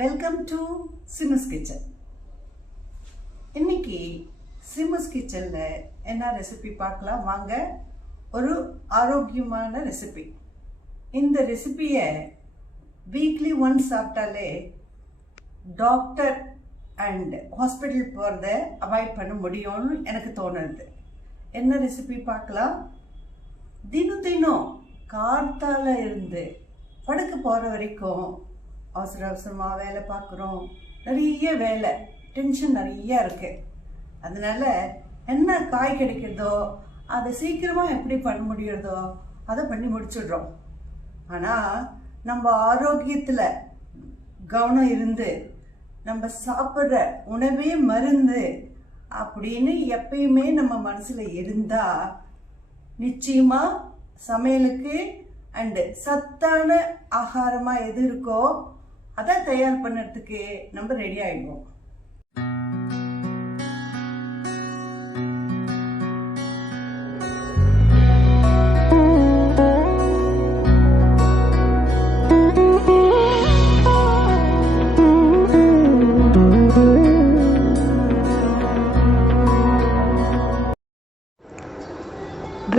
Welcome to சிம்மஸ் kitchen இன்னைக்கு சிம்மஸ் கிச்சனில் என்ன ரெசிபி பார்க்கலாம்? வாங்க ஒரு ஆரோக்கியமான ரெசிபி இந்த ரெசிபியை வீக்லி ஒன்ஸ் சாப்பிட்டாலே டாக்டர் அண்ட் ஹாஸ்பிட்டல் போகிறத அவாய்ட் பண்ண முடியும்னு எனக்கு தோணுது. என்ன ரெசிபி பார்க்கலாம்? தினம் தினம் கார்த்தால இருந்து படுக்க போகிற வரைக்கும் அவசர அவசரமாக வேலை பார்க்குறோம். நிறைய வேலை. டென்ஷன் நிறைய இருக்கு. அதனால என்ன காய் கிடைக்கிறதோ அதை சீக்கிரமாக எப்படி பண்ண முடியறதோ அதை பண்ணி முடிச்சிடுறோம். ஆனால் நம்ம ஆரோக்கியத்தில் கவனம் இருந்து நம்ம சாப்பிட்ற உணவே மருந்து அப்படின்னு எப்பயுமே நம்ம மனசில் இருந்தால் நிச்சயமாக சமையலுக்கு அண்டு சத்தான ஆகாரமாக எது இருக்கோ அதை தயார் பண்ணுறதுக்கு நம்ம ரெடி ஆயிடுவோம்.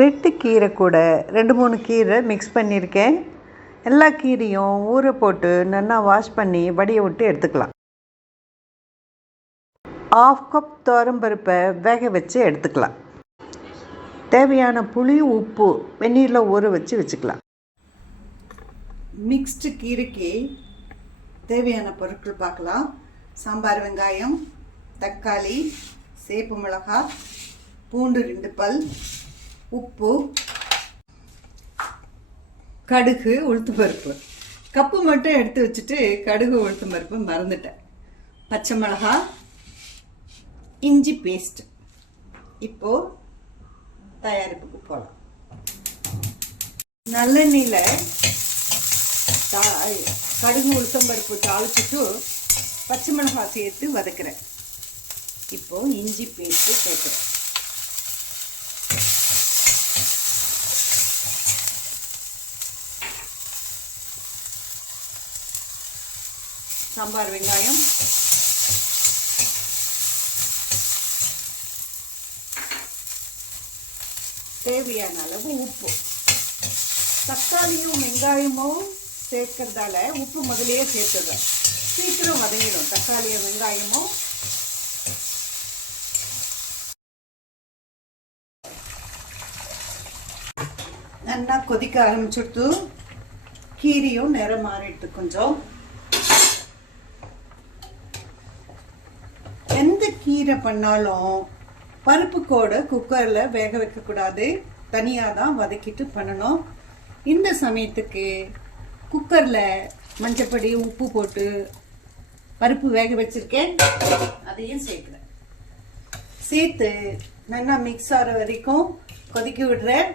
ரெட்டு கீரை கூட ரெண்டு மூணு கீரை மிக்ஸ் பண்ணியிருக்கேன். எல்லா கீரையும் ஊற போட்டு நல்லா வாஷ் பண்ணி வடிய விட்டு எடுத்துக்கலாம். ஆஃப் கப் துவரம்பருப்பை வேக வச்சு எடுத்துக்கலாம். தேவையான புளி உப்பு வெந்நீரில் ஊற வச்சு வச்சுக்கலாம். மிக்ஸ்டு கீரைக்கு தேவையான பொருட்கள் பார்க்கலாம். சாம்பார் வெங்காயம் தக்காளி சேப்பு மிளகாய் பூண்டு ரெண்டு பல் உப்பு கடுகு உளுத்து பருப்பு. கப்பு மட்டும் எடுத்து வச்சுட்டு கடுகு உளுத்து பருப்பு மறந்துட்டேன். பச்சை மிளகா இஞ்சி பேஸ்ட் இப்போ தயாரிப்புக்கு போகலாம் நல்லெண்ணெயில் தா கடுகு உளுத்தம் பருப்பு தாளிச்சிட்டு பச்சை மிளகாய் சேர்த்து வதக்குறேன். இப்போ இஞ்சி பேஸ்ட்டு சேர்க்குறேன் சாம்பார் வெங்காயம். தேவையான அளவு உப்பு. தக்காளியும் வெங்காயமும் சேர்க்கறதால உப்பு முதலையே சேர்த்துடுறேன். சீக்கிரம் வதங்கிடும். தக்காளியும் வெங்காயமும். நல்லா கொதிக்க ஆரம்பிச்சுடுத்து கீரியும் நிறம் மாறிட்டு கொஞ்சம். கீரை பண்ணாலும் பருப்பு கூட குக்கரில் வேக வைக்கக்கூடாது. தனியாக தான் வதக்கிட்டு பண்ணணும். இந்த சமயத்துக்கு குக்கரில் மஞ்சப்பொடி உப்பு போட்டு பருப்பு வேக வச்சுருக்கேன். அதையும் சேர்க்குறேன். சேர்த்து நல்லா மிக்ஸ் ஆகிற வரைக்கும் கொதிக்க விடுறேன்.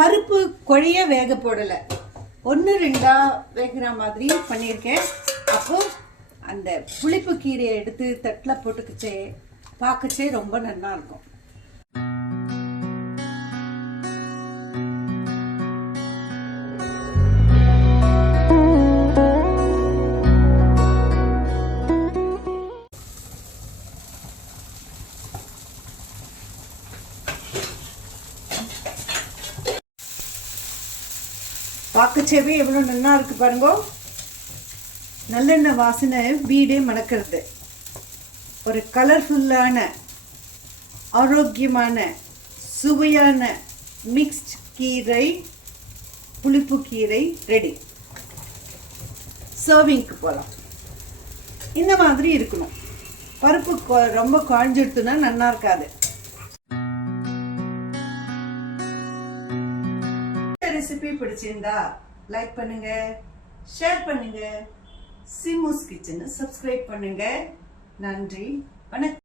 பருப்பு கொழைய வேக போடலை. ஒன்று ரெண்டாக வேகிற மாதிரி பண்ணியிருக்கேன். அப்போது அந்த புளிப்பு கீரையை எடுத்து தட்டில் போட்டுக்கிச்சே பார்க்கச்சே ரொம்ப நல்லா இருக்கும். பார்க்கச்சேவே எவ்வளோ நல்லா இருக்கு பாருங்க. நல்லெண்ணெய் வாசனை வீடே மணக்கிறது. ஒரு கலர்ஃபுல்லான ஆரோக்கியமான சுவையான மிக்ஸ்ட் கீரை புளிப்பு கீரை ரெடி சர்விங்க்கு போகலாம் இந்த மாதிரி இருக்கணும். பருப்பு கொ- ரொம்ப குழஞ்சிடுத்துனா நல்லா இருக்காது. ரெசிபி பிடிச்சிருந்தா லைக் பண்ணுங்க ஷேர் பண்ணுங்க. சிமோஸ் கிச்சனை சப்ஸ்கிரைப் பண்ணுங்க. நன்றி. வணக்கம்.